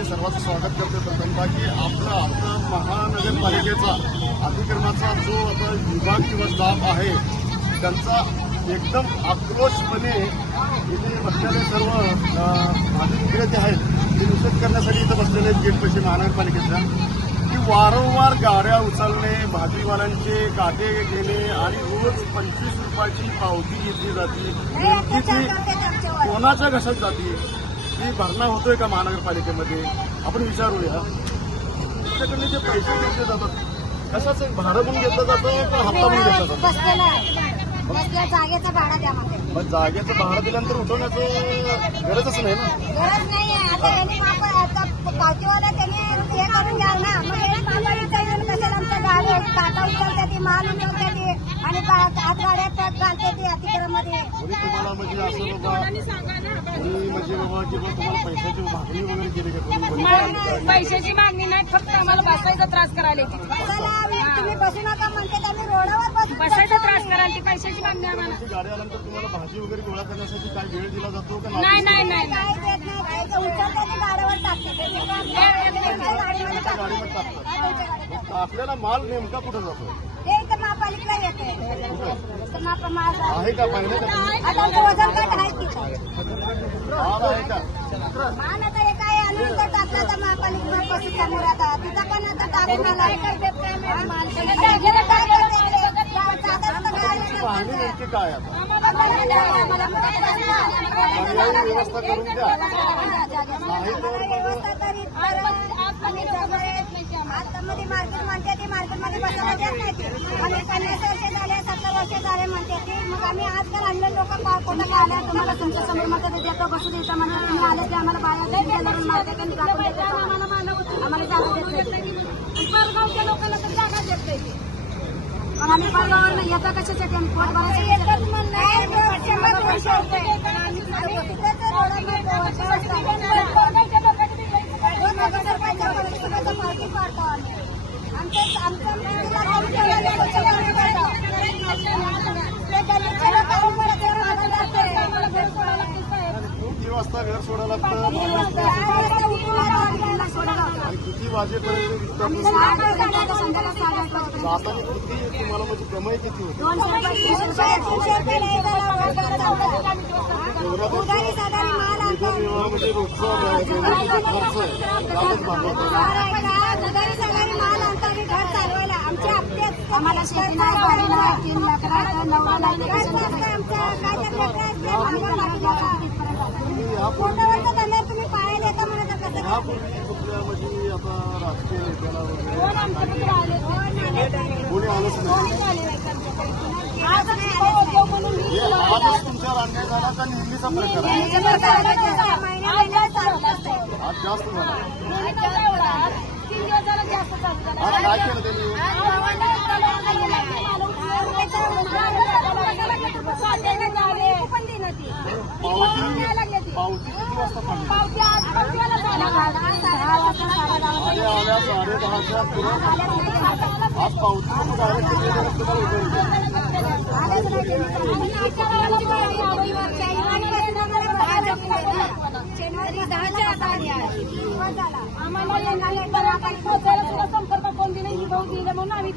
मध्ये सर्वांचं स्वागत करते. प्रथमतः की आपला महानगरपालिकेचा अतिक्रमणाचा जो आता विभाग किंवा स्टाफ आहे त्यांचा एकदम आक्रोशपणे इथे बसलेले सर्व भाजी विक्रेते आहेत ते निषेध करण्यासाठी इथं बसलेले आहेत गेटपाशी महानगरपालिकेच्या की वारंवार गाड्या उचलणे, भाजीवाल्यांचे काटे घेणे आणि रोज 25 रुपयाची पावती घेतली जाते. नेमकी कोणाच्या घशात जाते ही भरणा होतोय का महानगरपालिकेमध्ये आपण विचारूया. तुमच्याकडे जे पैसे घेतले जातात कशाचं भाडं म्हणून घेतलं जातं का हप्ता म्हणून घेतलं जातं? बसल्या जागेचं भाडं द्या म्हणते. मग जागेचं भाडं दिल्यानंतर उठवण्याचं गरजच नाही ना. गरज नाही आहे. आता यांनी पावतीवाला त्यांनी हे करून घ्या ना. मग हे कशाला आमच्या गाडी काटा उचलते ती, माल उचलते ती आणि आत गाड्या ट्रक घालते ती अतिक्रममध्ये. तुम्हाला म्हणजे असं बाबा म्हणजे बाबा किंवा तुम्हाला पैशाची मागणी वगैरे केली का? पैशाची मागणी नाही, फक्त आम्हाला बसायचा त्रास करायला येते. तुम्ही बसू नका म्हणते त्यांनी रोडावर बसायचा त्रास करायला ती पैशाची मागणी आम्हाला. गाडी आल्यानंतर तुम्हाला भाजी वगैरे गोळा करण्यासाठी काय वेळ दिला जातो का? नाही नाही नाही काय देत नाही. उचलते ती गाड्यावर टाकते. गाडीवर टाकतात. आपल्याला माल नेमका कुठं जातो? ते इथं महापालिकेला येते. आहे का पाहिजे का? आता आमचं वजन काट आहे तिथं. माल आहे का? मान आता हे काय आणून तर टाकला तर महापालिकेला पशु समोर आता तिथं पण आता टाकून आला. पाहणी नेमकी काय आता पर्यायी व्यवस्था करून द्या. नाही तर आतमध्ये मार्केट म्हणते ती, मार्केटमध्ये बसायला देत नाही ती. आम्ही 50 वर्ष झाले, 70 वर्ष झाले म्हणते ती. मग आम्ही आजकाल आणले लोक कोणाला आल्या तुम्हाला तुमच्या समोर मध्ये देतो बसू देता म्हणजे तुम्ही आले की आम्हाला बाहेर मार्केट आणि टाकून देतो. आम्हाला जागा देत नाही. परगावच्या लोकांना तर जागा देत नाही. मग आम्ही परगावर नाही येतं कशासाठी आम्ही पोट भरायचं येतात किती वाजता घर सोडायला लागतं आणि किती वाजेपर्यंत जाताना किती तुम्हाला म्हणजे कमाई किती होती? म्हणजे रोजचा खर्च त्यातच आम्हाला शेती नाही, गाडी नाही, 3 लाख नवरा नाही. तुम्ही पाहायला येता म्हणत कसं यापूर्वी कुठल्या म्हणजे आता राजकीय नेत्याला वगैरे कोणी आलंच नाही. आजच तुमच्यावर अन्याय झाला का नेहमीचा प्रकार आहे? आज जास्त झाला. आज काय केलं त्यांनी? पावती किती वाजता पडली? आल्या 10:30च्या पुढं आज पावती नको डायरेक्ट तुम्हाला आम्हाला संपर्क कोण दिले ही भाऊ दिले म्हणून आम्ही